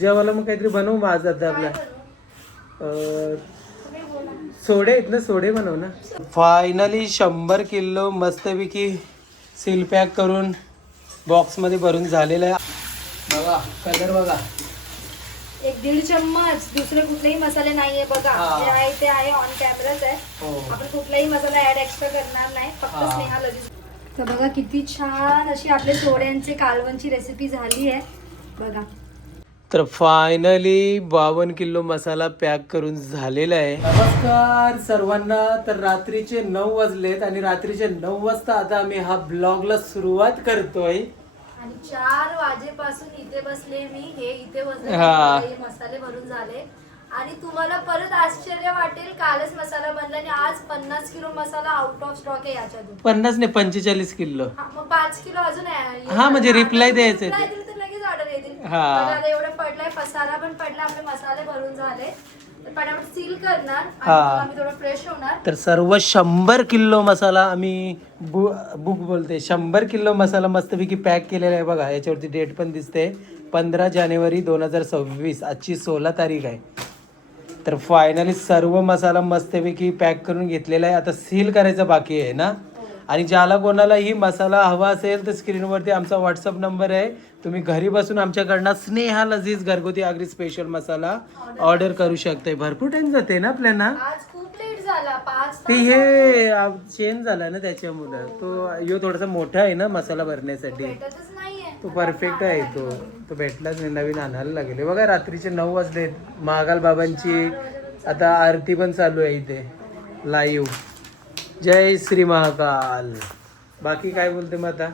जेवायला मग काहीतरी बनवू मग आज आता आपल्या सोडे आहेत ना, सोडे बनव ना. फायनली 100 किलो मस्तपैकी सील पॅक करून बॉक्समध्ये भरून झालेलं आहे. बघा कलर बघा, 1-1.5 चम्मच, दुसरे कुठलेही मसाले नाहीये बघा. जे आहे ते आहे, ऑन कॅमेराच आहे. आपण कुठलाही मसाला ऍड एक्स्ट्रा करणार नाही, फक्त स्नेहा लगेच. तर बघा किती छान अशी आपल्या सोड्यांचे कालवणची रेसिपी झाली आहे बघा. तर फायनली 52 किलो मसाला पॅक करून झालेला आहे. नमस्कार सर्वांना. तर रात्रीचे 9 वाजलेत आणि रात्रीचे 9 वाजता आता आम्ही हा ब्लॉगला सुरुवात करतोय. आणि 4 वाजेपासून इथे बसले मी, हे इथे बसले, हे मसाले भरून झाले. आणि तुम्हाला परत आश्चर्य वाटेल, कालच मसाला बनला आणि आज 50 kilo masala out of stock आहे याच्यातून. 50 नाही 45 किलो. मग 5 किलो अजून आहे. हा म्हणजे रिप्लाय द्यायचं तर लगेच ऑर्डर येतील. हा आता एवढं पडलाय, पसारा पण पडला, आपले मसाले भरून झाले. तर पटापट सील करणार आणि आम्ही थोडं फ्रेश होणार. तर सर्व 100 किलो मसाला आम्ही बुक बोलते 100 किलो मसाला मस्तपैकी पॅक केलेला आहे बघा. याच्यावरती डेट पण दिसते 15 जानेवारी 2026. आजची 16 तारीख आहे. तर फायनली सर्व मसाला मस्तपैकी पॅक करून घेतलेला आहे. आता सील करायचं बाकी आहे ना. आणि ज्याला कोणालाही मसाला हवा असेल तर स्क्रीनवरती आमचा व्हॉट्सअप नंबर आहे. तुम्ही घरी बसून आमच्याकडनं स्नेहा लजीज घरगुती आगरी स्पेशल मसाला ऑर्डर करू शकताय. भरपूर टाइम जाते ना आपल्याला. आज खूप लेट झाला, 5 ते हे चेंज झाला ना त्याच्यामुळे. तो यो थोडासा मोठा आहे ना मसाला भरण्यासाठी. भेटतच नाहीये. तो परफेक्ट आहे. तो भेटलाच नाही, नवीन आणायला लागले. बघा रात्रीचे 9 वाजले. महाकाल बाबांची आता आरती पण चालू आहे इथे लाईव्ह. जय श्री महाकाल. बाकी काय बोलते मग आता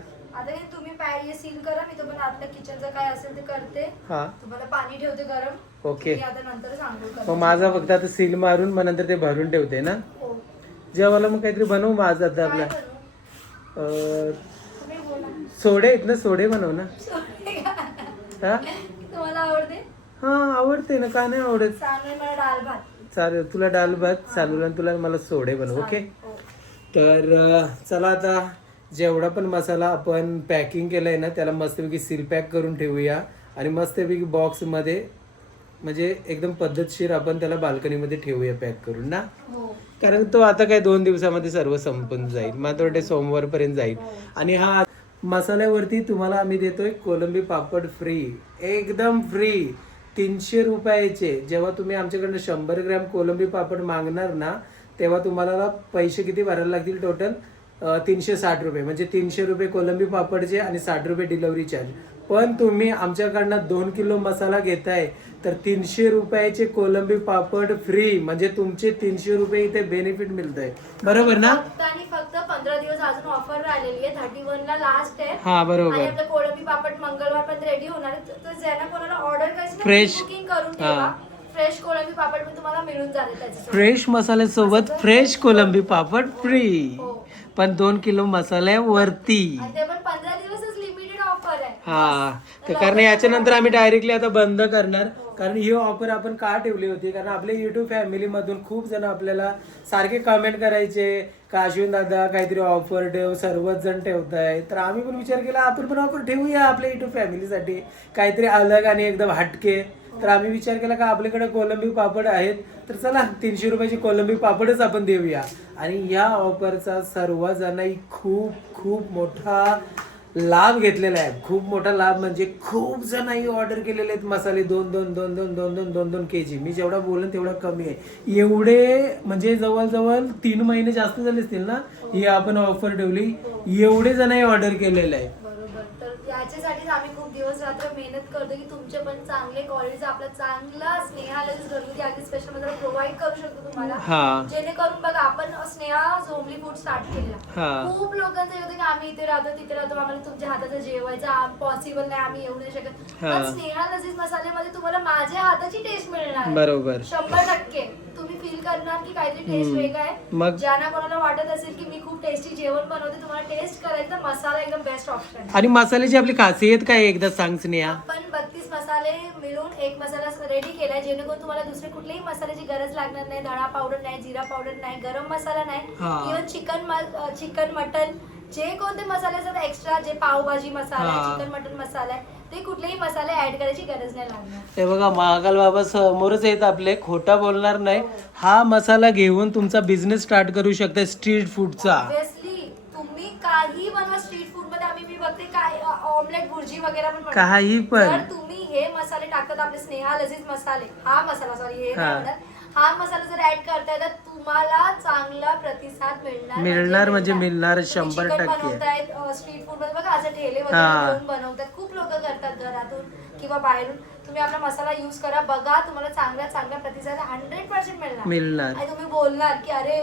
हे तुम्ही हे सील करा, मी तो पण आपल्या किचनचं काय असेल ते करते. तुम्हाला पाणी ठेवते गरम. ओके. आता नंतर सांगू. मग माझा फक्त आता सील मारून मग नंतर ते भरून ठेवते ना. जेवायला मग काहीतरी बनवू मग आज आता आपल्या सोडे आहेत ना, सोडे बनव ना. तुम्हाला आवडते? हा आवडते ना, का नाही आवडत. मला डाळ भात चालेल, तुला डाल भात चालू आणि तुला मला सोडे बनव. ओके. तर चला आता जेवढा पण मसाला आपण पॅकिंग केलाय ना त्याला मस्तपैकी सील पॅक करून ठेवूया आणि मस्तपैकी बॉक्समध्ये म्हणजे एकदम पद्धतशीर आपण त्याला बाल्कनीमध्ये ठेवूया पॅक करून ना. कारण तो आता काय 2 दिवसामध्ये सर्व संपून जाईल. मग थोडे सोमवारपर्यंत जाईल. आणि हा मसाल्यावरती तुम्हाला आम्ही देतोय कोलंबी पापड फ्री, एकदम फ्री 300 रुपयाचे. जेव्हा तुम्ही आमच्याकडनं 100 ग्रॅम कोलंबी पापड मागणार ना तेव्हा तुम्हाला पैसे किती भरायला लागतील टोटल 360 रुपये. म्हणजे 300 रुपये कोलंबी पापडचे आणि 60 रुपये डिलिव्हरी चार्ज. पण तुम्ही आमच्याकडनं 2 किलो मसाला घेताय तर 300 रुपयाचे कोलंबी पापड फ्री. म्हणजे तुमचे 300 रुपये इथे बेनिफिट मिळतंय. बरोबर ना. फक्त 15 दिवस अजून ऑफर राहिलेली आहे. 31 ला लास्ट आहे. हा बरोबर. आणि आपलं कोलंबी पापड मंगळवार पर्यंत रेडी होणार आहे. तर ज्यांना कोणाला ऑर्डर करायची फ्रेश बुकिंग करून ठेवा. फ्रेश कोलंबी पापड पण तुम्हाला मिळून जाते त्याच्यासोबत. फ्रेश मसाल्यासोबत फ्रेश कोलंबी पापड फ्री. पण 2 किलो मसाल्यावरती. ते पण 15 दिवसच लिमिटेड ऑफर आहे. हा. तर कारण याच्यानंतर आम्ही डायरेक्टली आता बंद करणार. कारण ही ऑफर आपण का ठेवली होती, कारण आपल्या युट्यूब फॅमिली मधून खूप जण आपल्याला सारखे कमेंट करायचे का अश्विन दादा काहीतरी ऑफर ठेव, सर्वच जण ठेवताय. तर आम्ही पण विचार केला आपण पण ऑफर ठेवूया आपल्या युट्यूब फॅमिलीसाठी काहीतरी अलग आणि एकदम हटके. तर आम्ही विचार केला का आपल्याकडे कोलंबी पापड आहेत तर चला 300 रुपयाची कोलंबी पापडच आपण देऊया. आणि या ऑफरचा सर्वजणांनी खूप मोठा लाभ घेतलेला आहे. खूप मोठा लाभ म्हणजे खूप जणांनी ऑर्डर केलेले आहेत मसाले 2 kg. मी जेवढा बोलन तेवढा कमी आहे. एवढे म्हणजे जवळजवळ 3 महिने जास्त झाले असतील ना ही आपण ऑफर ठेवली. एवढे जणांनी ऑर्डर केलेलं आहे. याच्यासाठीच आम्ही खूप दिवस रात्र मेहनत करतो की तुमचे पण चांगले क्वालिटीचा आपला चांगला स्नेहा लजीज घरगुती आगरी स्पेशल मसाला प्रोव्हाइड करू शकतो तुम्हाला. जेणेकरून बघा आपण स्नेहा झोमली फूड स्टार्ट केला. खूप लोकांचं होतं की आम्ही इथे राहतो तिथे राहतो, आम्हाला तुमच्या हाताचं जेवायचं पॉसिबल नाही, आम्ही येऊ नाही शकत. पण स्नेहा लजीज मसाल्यामध्ये तुम्हाला माझ्या हाताची टेस्ट मिळणार. बरोबर. 100% तुम्ही फील करणार की काहीतरी टेस्ट वेगळा आहे. ज्यांना कोणाला वाटत असेल की मी खूप टेस्टी जेवण बनवते, तुम्हाला टेस्ट करायचं मसाला एकदम बेस्ट ऑप्शन. आणि मसाल्याची आपली खासियत काय एकदा सांग स्नेहा. आपण 32 मसाले मिळून एक मसाला रेडी केलाय जेणेकरून तुम्हाला दुसरे कुठल्याही मसाल्याची गरज लागणार नाही. धणा पावडर नाही, जिरा पावडर नाही, गरम मसाला नाही, इव्हन चिकन मटन जे कोणते मसाले असतात एक्स्ट्रा, जे पावभाजी मसाला आहे, चिकन मटन मसाला आहे, ते कुठलेही मसाले ऍड करायची गरज नाही लागणार. हे बघा महाकाल बाबा समोरच येत आपले, खोटा बोलणार नाही. हा मसाला घेऊन तुमचा बिझनेस स्टार्ट करू शकता स्ट्रीट फूडचा. ऑब्विसली तुम्ही काही बनवा स्ट्रीट फूड मध्ये. मी बघते काय ऑमलेट भुर्जी वगैरे पण बनवतात. काही पण. जर तुम्ही हे मसाले टाकतात आपले स्नेहा लजीज मसाले, हा मसाला सॉरी हे नाही म्हणत, हा मसाला जर ऍड करताय तर तुम्हाला चांगला प्रतिसाद मिळणार म्हणजे मिळणार 100%. बनवतायत स्ट्रीट फूड मध्ये बघा, असं ठेले वगैरे घेऊन बनवतात, खूप लोक करतात घरातून किंवा बाहेरून. तुम्ही आपला मसाला यूज करा, बघा तुम्हाला चांगला प्रतिसाद 100% मिळणार. आणि तुम्ही बोलणार की अरे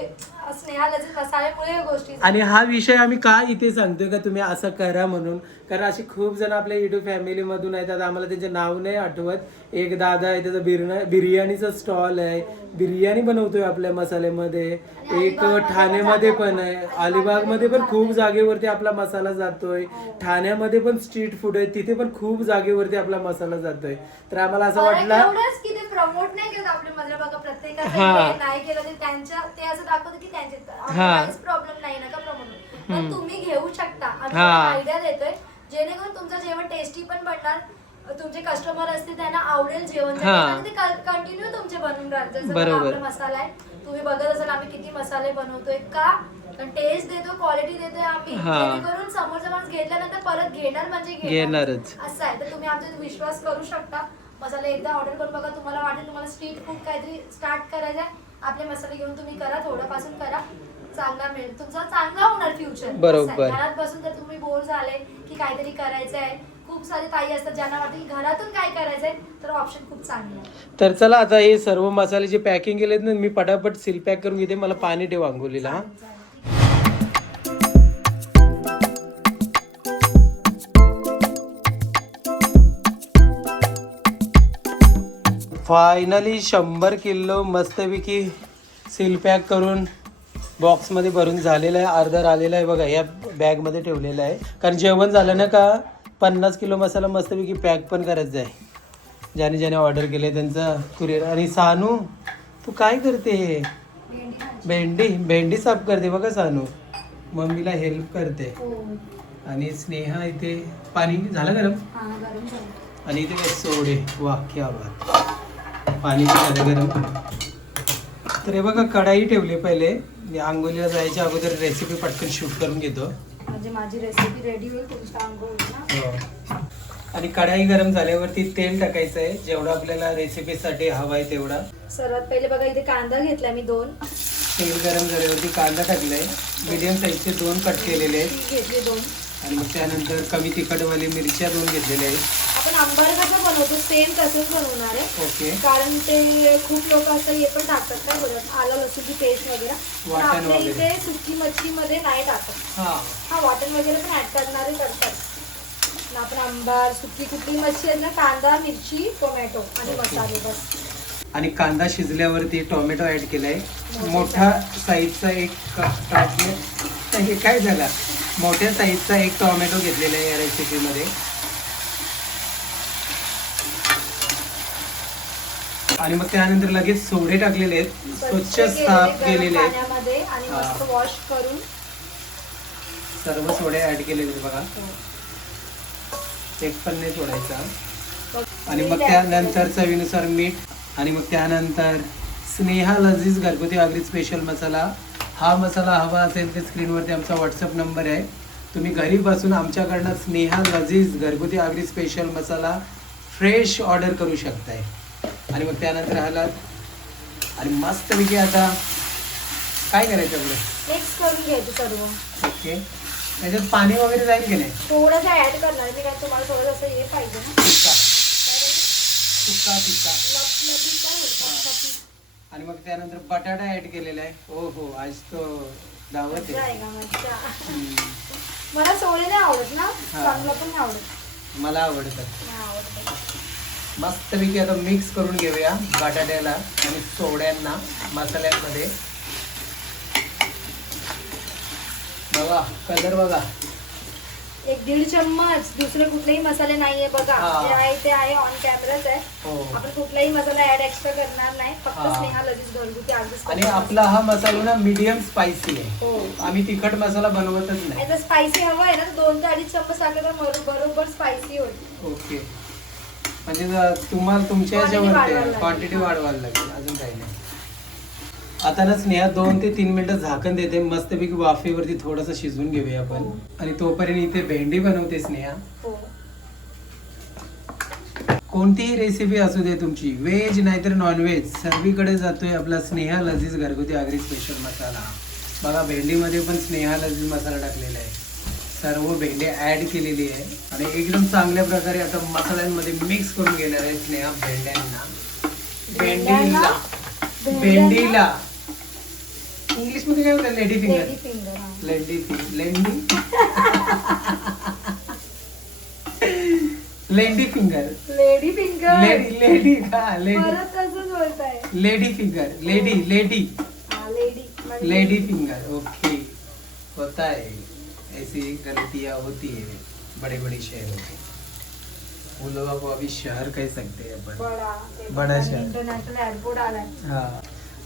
स्नेहा लजीज मसाल्यामुळे गोष्टी. आणि हा विषय आम्ही का इथे सांगतोय का तुम्ही असं करा म्हणून, कारण असे खूप जण आपल्या युट्यूब फॅमिली मधून आहेत. आता आम्हाला त्यांचे नाव नाही आठवत. एक दादा आहे, त्याचा बिर्याणीचा स्टॉल आहे, बिर्याणी बनवतोय आपल्या मसाल्यामध्ये. एक ठाण्यामध्ये पण आहे, अलिबाग मध्ये पण खूप जागेवरती आपला मसाला जातोय. ठाण्यामध्ये पण स्ट्रीट फूड आहे, तिथे पण खूप जागेवरती आपला मसाला जातोय. तर आम्हाला असं वाटलं एवढंच की ते प्रमोट नाही करत आपले मसाले. बघा प्रत्येकाचं नाही केलं तर ते असं दाखवतं की त्यांचे काहीच प्रॉब्लेम नाही नका प्रमोट. पण तुम्ही घेऊ शकता. आम्ही आयडिया देतोय जेणेकरून तुमचं जेवण टेस्टी पण बनणार, तुमचे कस्टमर असतील त्यांना आवडेल जेवण, ते कंटिन्यू तुमचे बनून राहतात. जसं आपला मसाला आहे, तुम्ही बघत असाल आम्ही किती मसाले बनवतोय का, कारण टेस्ट देतो, क्वालिटी देतोय आम्ही, जेणेकरून समोरचा माणूस घेतल्यानंतर परत घेणार म्हणजे घेणारच असं आहे. तर तुम्ही आमचा विश्वास करू शकता. मसाले एकदा ऑर्डर करून बघा, तुम्हाला वाटेल तुम्हाला स्ट्रीट फूड काहीतरी स्टार्ट करायचं आहे, आपले मसाले घेऊन तुम्ही करा, थोडंपासून करा, चांगला मिळेल, तुमचा चांगला होणार फ्युचर. बरोबर. घरात बसून जर तुम्ही बोर झाले की काहीतरी करायचं आहे, खूप सारी ताई असतात ज्यांना वाटेल घरातून काय करायचंय, तर ऑप्शन खूप चांगला आहे. तर चला आता हे सर्व मसाले जे पॅकिंग केलेत ना, मी पटापट सील पॅक करून घेते. मला पाणी ठेव अंघोलीला. हा फायनली 100 किलो मस्तपैकी सील पॅक करून बॉक्समध्ये भरून झालेलं आहे. अर्धा आलेला आहे बघा, या बॅगमध्ये ठेवलेलं आहे. कारण जेवण झालं ना का 50 किलो मसाला मस्तपैकी पॅक पण करायचा आहे. ज्याने ज्याने ऑर्डर केले त्यांचा कुरिअर. आणि सानू तू काय करते? भेंडी साफ करते बघा सानू, मम्मीला हेल्प करते. आणि स्नेहा इथे पाणी झालं गरम, आणि इथे काय सोडे. वा क्या बात, पाणी पण झालं गरम. तर हे बघा कढाई ठेवली. पहिले आंघोलीला जायच्या अगोदर रेसिपी पटकन शूट करून घेतो म्हणजे माझी रेसिपी रेडी होईल तुमच्या आंघोळीला. आणि कढाई गरम झाल्यावरती तेल टाकायचं आहे जेवढं आपल्याला रेसिपीसाठी हवा आहे तेवढा. सर्वात पहिले बघा इथे कांदा घेतला मी 2. तेल गरम झाल्यावरती कांदा टाकलाय. मीडियम साईजचे 2 कट केलेले आहेत. घेतले 2. आणि मग त्यानंतर कमी तिखटवाली मिरच्या 2 घेतलेल्या आहेत. आपण आंबार कसं बनवतो सेम तसंच बनवणार आहे. ओके. कारण ते खूप लोक असं हे पण टाकतात काय बोलत आलं लसूणची पेस्ट वगैरे, वाटण वगैरे इथे सुकी मच्छी मध्ये नाही टाकत. हा वाटण वगैरे पण ऍड करणारे करतात. आपण आंबार सुकी कुठली मच्छी आहे ना, कांदा मिरची टोमॅटो आणि मसाले बस. आणि कांदा शिजल्यावरती टोमॅटो ऍड केलाय. मोठा साईजचा एक हे काय झाला, मोठ्या साईजचा एक टोमॅटो घेतलेला आहे या रेसिपीमध्ये. आणि मग त्यानंतर लगेच सोडे टाकलेले आहेत, स्वच्छ साफ केलेले आहेत. आणि मस्त वॉश करून सर्व सोडे ऍड केलेले आहेत बघा, एक पण नाही सोडायचा. आणि मग त्यानंतर चवीनुसार मीठ. आणि मग त्यानंतर स्नेहा लजीज घरगुती आगरी स्पेशल मसाला. हा मसाला हवा असेल तर स्क्रीनवरती आमचा व्हॉट्सअप नंबर आहे. तुम्ही घरी बसून आमच्याकडनं स्नेहा लजीज घरगुती आगरी स्पेशल मसाला फ्रेश ऑर्डर करू शकताय. आणि मग त्यानंतर हळद. आणि मस्तपैकी आता काय करायचं आपलं, मिक्स करून घ्यायचं सर्व. ओके. त्याच्यात पाणी वगैरे जाईल की नाही? थोडंसं ऍड करणार मी, काय तुम्हाला थोडं असं हे पाहिजे ना, आणि मग त्यानंतर बटाटा ऍड केलेला आहे. हो हो, आज तो दावत आहे. मला सोडे नाही आवडत ना, चांगलं पण नाही आवडत. मला आवडतात. मस्तपैकी आता मिक्स करून घेऊया बटाट्याला आणि सोड्यांना मसाल्यांमध्ये. बघा कलर बघा 1-1.5 चम्मच. दुसरे कुठलेही मसाले नाहीये बघा. हा. जे आहे ते आहे, ऑन कॅमेराच आहे. हो. आपण कुठलाही मसाला ऍड एक्स्ट्रा करणार नाही, फक्त हा. स्नेहा लजीज घरगुती आगीच आणि आपला हा मसाला ना मीडियम स्पायसी आहे. हो. आम्ही तिखट मसाला बनवतच नाही. आणि जर स्पायसी हवा आहे ना तर 2 ते 2.5 चम्मच टाकले तर बरोबर स्पायसी होईल. ओके. म्हणजे तुम्हाला तुमच्या Quantity याच्यावरती वाढवायला लागेल. क्वांटिटी वाढवायला लागेल, अजून काही नाही. आता ना स्नेहा 2 ते 3 मिनिटं झाकण देते, मस्तपैकी वाफेवरती थोडंसं शिजवून घेऊया आपण. आणि तोपर्यंत इथे भेंडी बनवते स्नेहा. हो. कोणतीही रेसिपी असू दे तुमची, व्हेज नाहीतर नॉनव्हेज, सर्वीकडे जातोय आपला स्नेहा लजीज घरगुती आगरी स्पेशल मसाला. बघा भेंडीमध्ये पण स्नेहा लजीज मसाला टाकलेला आहे. सर्व भेंडी ऍड केलेली आहे आणि एकदम चांगल्या प्रकारे आता मसाल्यांमध्ये मिक्स करून घेणार आहे स्नेहा भेंड्यांना. भेंडीला इंग्लिश मध्ये काय होतं? Lady finger. Lady finger. Lady finger. Lady finger. Lady का लेडी? परत तसंच बोलताय. Lady finger. लेडी हा, लेडी. Lady finger. ओके. होता है, ऐसी गलतियां होती है बड़े बड़े शहरों में. उलवा को अभी शहर कह सकते हैं अपन. बडा शहर. इंटरनॅशनल एअरपोर्ट आलाय. हा.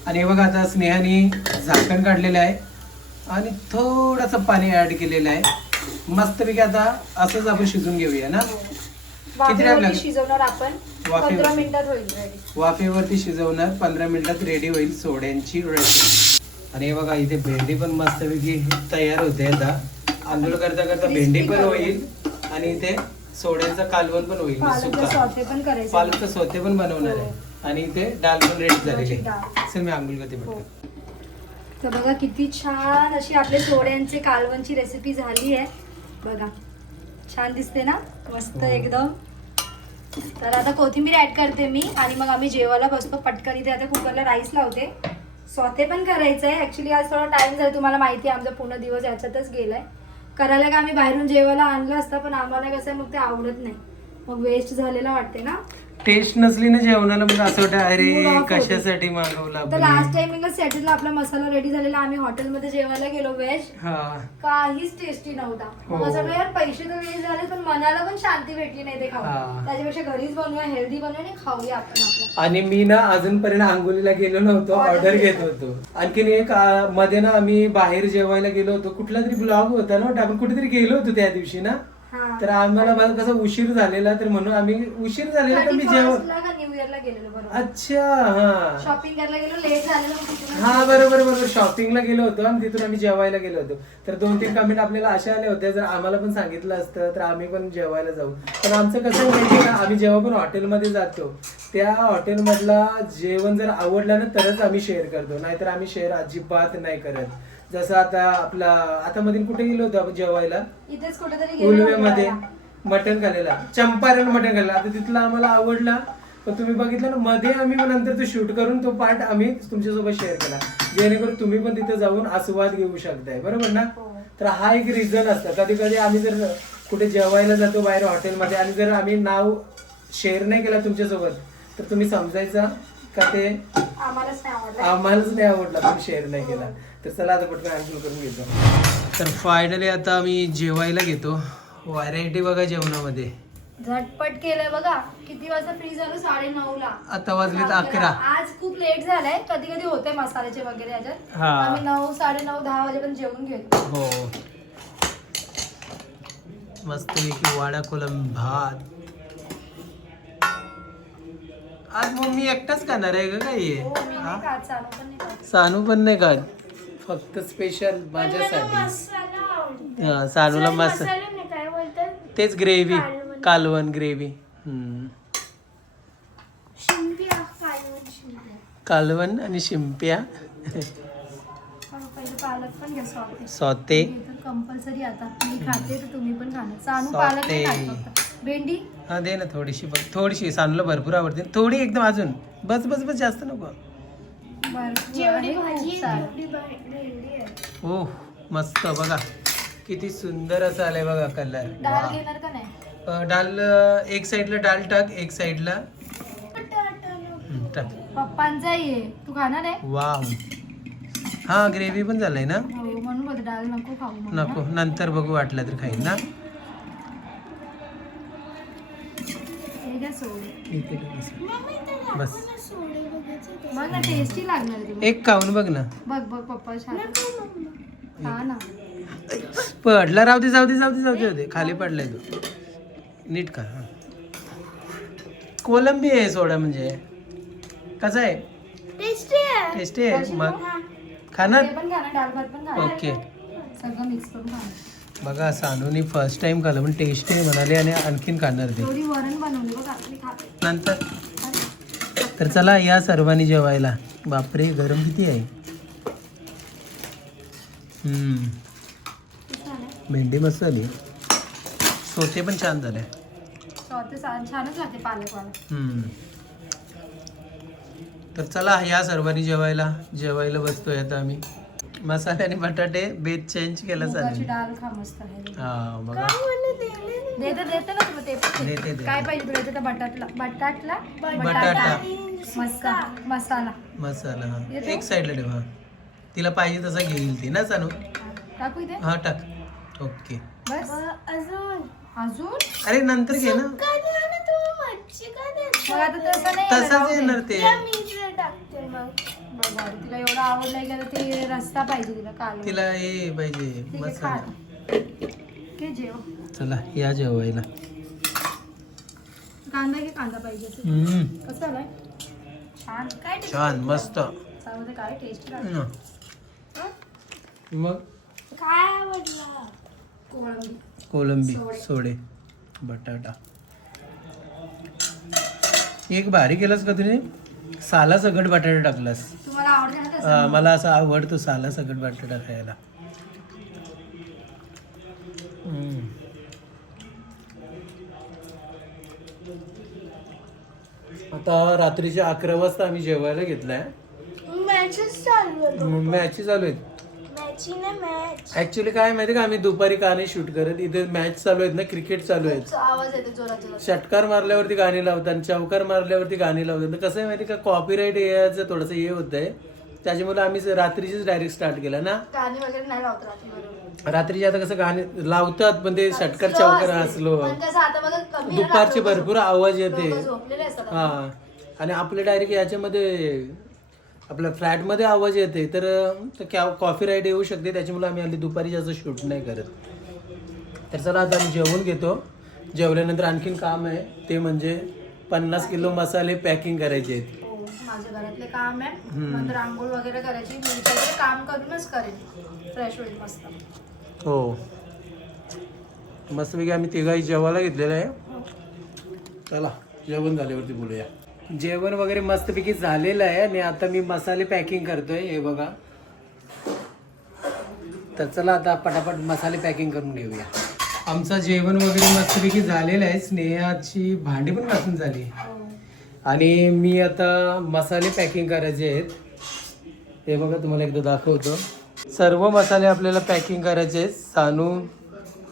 आणि हे बघा आता स्नेहाने झाकण काढलेलं आहे आणि थोडंसं पाणी ऍड केलेलं आहे. मस्तपैकी आता असंच आपण शिजून घेऊया ना. किती टाइम वाफेवरती लागेल? शिजवणार आपण. 15 मिनिटात होईल रेडी. वाफेवरती शिजवणार, 15 मिनिटात रेडी होईल सोड्यांची रेसिपी. आणि हे बघा इथे भेंडी पण मस्तपैकी तयार होते. आता आंदोलन करता करता भेंडी पण होईल आणि इथे सोड्याचा कालवण पण होईल. पालकचा सॉते पण करायचं. पालकचा सोते पण बनवणार आहे. आणि इथे डाळ पण रेडी झालेली आहे. डाळ. चल मी आंघोळ करते हो. बघा. तर बघा किती छान अशी आपल्या सोड्यांचे कालवणची रेसिपी झाली आहे बघा. छान दिसते ना, मस्त हो. एकदम. तर आता कोथिंबीर ऍड करते मी आणि मग आम्ही जेवायला बसतो पटकन. इथे आता कुकरला राईस लावते. स्वते पण करायचं आहे ऍक्च्युली. आज थोडा टाइम झाला, तुम्हाला माहिती आहे आमचा पूर्ण दिवस याच्यातच गेलाय. करायला का आम्ही बाहेरून जेवायला आणलं असतं, पण आम्हाला कसं आहे मग ते आवडत नाही, मग वेस्ट झालेला वाटते ना. टेस्ट नसली ना जेवणाला मग असं वाटतं Mood अरे off होते. कशासाठी मागवला तर लास्ट टाइमिंगला सेटलला आपला मसाला रेडी झालेला. आम्ही हॉटेलमध्ये जेवायला गेलो व्हेज, हा. काहीच टेस्टी नव्हता. मग हो. असं वाटलं यार पैसे तर वेस्ट झाले पण मनाला पण शांती भेटली नाही ते खाऊन. हा. त्याच्यापेक्षा घरीच बनवूया, हेल्दी बनवूया आणि खाऊया आपण आपलं. आणि मी ना अजूनपर्यंत आंघोलीला गेलो नव्हतो, ऑर्डर घेत होतो. आणखीन एक मध्ये ना आम्ही बाहेर जेवायला गेलो होतो. कुठला तरी ब्लॉग होता ना, आपण कुठेतरी गेलो होतो त्या दिवशी ना. हा. तर आम्हाला बघा कसं उशीर झालेला, तर म्हणून आम्ही उशीर झालेला तर मी 31st ला का न्यू इयरला गेलेलो बरोबर. अच्छा हा शॉपिंग करायला गेलो, लेट झालेलं मग तिथूनच हा बरोबर शॉपिंगला गेलो होतो आणि तिथून आम्ही जेवायला गेलो होतो. तर 2-3 कमेंट आपल्याला अशा आल्या होत्या, जर आम्हाला पण सांगितलं असतं तर आम्ही पण जेवायला जाऊ. पण आमचं कसं माहिती ना, आम्ही जेव्हा पण हॉटेलमध्ये जातो त्या हॉटेलमधला जेवण जर आवडलं ना तरच आम्ही शेअर करतो, नाहीतर आम्ही शेअर अजिबात नाही करत. जसं आता मध्ये कुठे गेलो होतो आपण जेवायला, इथेच कुठेतरी उलवेमध्ये गेलो. मटण खाल्लेला, चंपारण मटण खाल्लं. आता तिथला आम्हाला आवडला, पण तुम्ही बघितलं ना मध्ये आम्ही मग नंतर तो शूट करून तो पार्ट आम्ही तुमच्यासोबत शेअर केला, जेणेकरून तुम्ही पण तिथे जाऊन आस्वाद घेऊ शकताय, बरोबर ना. तर हा एक रिझन असतं. कधी कधी आम्ही जर कुठे जेवायला जातो बाहेर हॉटेलमध्ये आणि जर आम्ही नाव शेअर नाही केला तुमच्यासोबत तर तुम्ही समजायचं का ते आम्हालाच नाही आवडला, तुम्ही शेअर नाही केला. तर चला आता पटकन आंघोळ करून घेतो. तर फायनली आता आम्ही जेवायला घेतो. व्हरायटी बघा जेवणामध्ये, झटपट केलंय बघा. किती वाजता फ्री झालो? 9:30ला. आता वाजलेत 11. आज खूप लेट झालाय, कधी कधी होते मसाल्याचे वगैरे याच्यात. हा. आम्ही 9, 9:30, 10 वाजेपर्यंत जेवून घेतो. हो, मस्तपैकी वाडा कोलम भात. आज मम्मी एकटाच खाणार आहे का काय? हो, मी नाही खात, चालू पण नाही खात. सानू पण नाही खात, फक्त स्पेशल माझ्यासाठी. हा, सानूला मस्त काय बोलतात तेच ग्रेव्ही, कालवण ग्रेव्ही. कालवण आणि शिंप्या. पहिले पालक पण घ्या, सौते. कंपल्सरी. आता मी खाते तर तुम्ही पण खाणार. सानू पालक नाही खात फक्त. भेंडी हा दे ना थोडीशी, बघ थोडीशी. सानूला भरपूर आवडते, थोडी एकदम अजून. बस बस बस, जास्त नको. हो मस्त बघा, किती सुंदर असं आलंय बघा कलर. डाळ घेणार का नाही? डाल एक साइडला डाल टाक, एक साइडला टाक. पप्पांचा ये, तू खाणार आहे? वाव. हा ग्रेव्ही पण झालंय ना. हो, म्हणून बोलते डाळ नको खाऊ म्हणून. नको, नंतर बघू वाटलं तर खाईन ना. हे घ्या सोडे. इथे ठेव असं. बस बघ ना टेस्टी लागणार ते. एक खाऊन बघ ना. बघ बघ पप्पा छान. हा ना. पडला. राहू दे जाऊ दे जाऊ दे जाऊ दे जाऊ दे. खाली पडलाय तो. नीट खा. हा. कोलंबी आहे सोडा म्हणजे. कसा आहे? टेस्टी आहे. मग खाणार. ते पण खा ना, डाळ भात पण खा. ओके. सगळं मिक्स करून खा. बघा सानूनी फर्स्ट टाइम खाल्लं पण टेस्टी म्हणाले आणि आणखीन खाणार ते थोडी वरण बनवली बघ आपली खाते. नंतर. तर चला या सर्वांनी जेवायला. बापरे गरम किती आहे. भेंडी मस्त झाली. सोते पण छान झाले. छानच लागते पालकवाला. तर चला या सर्वांनी जेवायला बसतोय आता आम्ही. मसाले आणि बटाटे बेत चेंज केला मुगाची चालेल. डाळ खा मस्त आहे. हा बघा. देते ना तुला ते पण. देते. काय पाहिजे तुला इथे बटाटा मसाला. मसाला हा एक साईडला ठेव. हा तिला पाहिजे तसा घेईल ती ना सानू. टाकू इथे. हा टाक. ओके. बस अजून अरे नंतर घे ना. मग आता तसं नाही तसंच येणार ते. बघा तिला एवढं आवडलंय की आता ते रस्ता पाहिजे तिला काल. तिला हे पाहिजे ठीक आहे, मसाला. खा. घे जेव. चला या जेवायला. कांदा पाहिजे. कसं झालंय? छान. काय छान मस्त. त्यामध्ये काय टेस्ट हं. मग काय आवडलं? कोलंबी सोडे बटाटा. एक भारी केलास का तुझे. साला सगट बटाटा टाकलास. तुम्हाला आवडते ना तसं? मला असं आवडतो साला सगट बटाटा खायला. आता रात्रीचे 11 वाजता आम्ही जेवायला घेतलाय. मॅचेस चालू आहेत. ऍक्च्युली काय माहिती का आम्ही दुपारी का नाही शूट करत. इथे मॅच चालू आहेत ना, क्रिकेट चालू आहेत. आवाज येतो जोरात. षटकार मारल्यावरती गाणी लावतात, चौकार मारल्यावरती गाणी लावतात. कसं आहे माहिती का कॉपीराईट यायचं थोडंसं हे होत आहे. त्याच्यामुळे आम्ही रात्रीचीच डायरेक्ट स्टार्ट केला ना. गाणी वगैरे नाही लावत रात्री बरोबर. रात्रीची आता कसं गाणी लावतात पण ते षटकार चौकार हसलो. दुपारचे भरपूर आवाज येते. हा आणि आपल्या डायरेक्ट याच्यामध्ये आपल्या फ्लॅटमध्ये आवाज येते तर कॉपीराईट येऊ शकते. त्याच्यामुळे आम्ही आधी दुपारी जास्त शूट नाही करत. तर चला आता आम्ही जेवून घेतो. जेवल्यानंतर आणखीन काम आहे ते म्हणजे 50 किलो मसाले पॅकिंग करायचे आहेत. माझ्या घरातले काम आहे. नंतर आंघोळ वगैरे करायची. मी काम करूनच करेन. फ्रेश होईल मस्त. हो मस्तपैकी आम्ही तिघाही जेवायला घेतलेलं आहे. चला जेवण झाल्यावरती बोलूया. जेवण वगैरे मस्तपैकी झालेलं आहे आणि आता मी मसाले पॅकिंग करतोय. हे बघा. तर चला आता पटापट मसाले पॅकिंग करून घेऊया. आमचं जेवण वगैरे मस्तपैकी झालेलं आहे. स्नेहाची भांडी पण घासून झाली आणि मी आता मसाले पॅकिंग करायचे आहेत. हे बघा तुम्हाला एकदा दाखवतो. सर्व मसाले आपल्याला पॅकिंग करायचे आहेत. सानू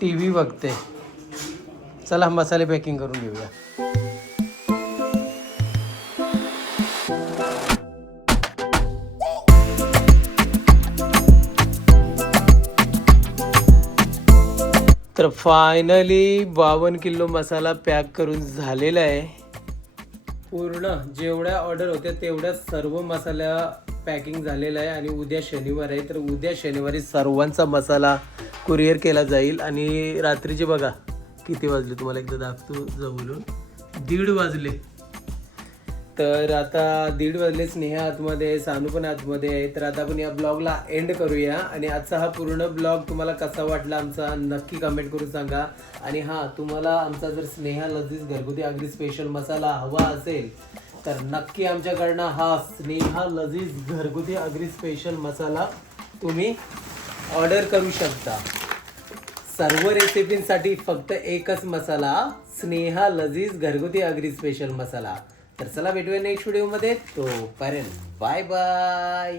TV बघते. चला मसाले पॅकिंग करून घेऊया. तर फायनली 52 किलो मसाला पॅक करून झालेला आहे. पूर्ण जेवढ्या ऑर्डर होत्या तेवढ्या सर्व मसाला पॅकिंग झालेला आहे आणि उद्या शनिवार आहे. तर उद्या शनिवारी सर्वांचा मसाला कुरिअर केला जाईल. आणि रात्रीचे बघा किती वाजले तुम्हाला एकदा दाखवतो जवळून. 1:30 वाजले. तर आता 1:30 वाजले. स्नेहा आतमध्ये, सानू पण आतमध्ये आहे. तर आता आपण या ब्लॉगला एंड करूया. आणि आजचा हा पूर्ण ब्लॉग तुम्हाला कसा वाटला आमचा नक्की कमेंट करून सांगा. आणि हां तुम्हाला आमचा जर स्नेहा लजीज घरगुती आगरी स्पेशल मसाला हवा असेल तर नक्की आमच्याकडनं हा स्नेहा लजीज घरगुती आगरी स्पेशल मसाला तुम्ही ऑर्डर करू शकता. सर्व रेसिपींसाठी फक्त एकच मसाला, स्नेहा लजीज घरगुती आगरी स्पेशल मसाला. तर चला भेटूया नेक्स्ट व्हिडिओमध्ये. तोपर्यंत बाय बाय.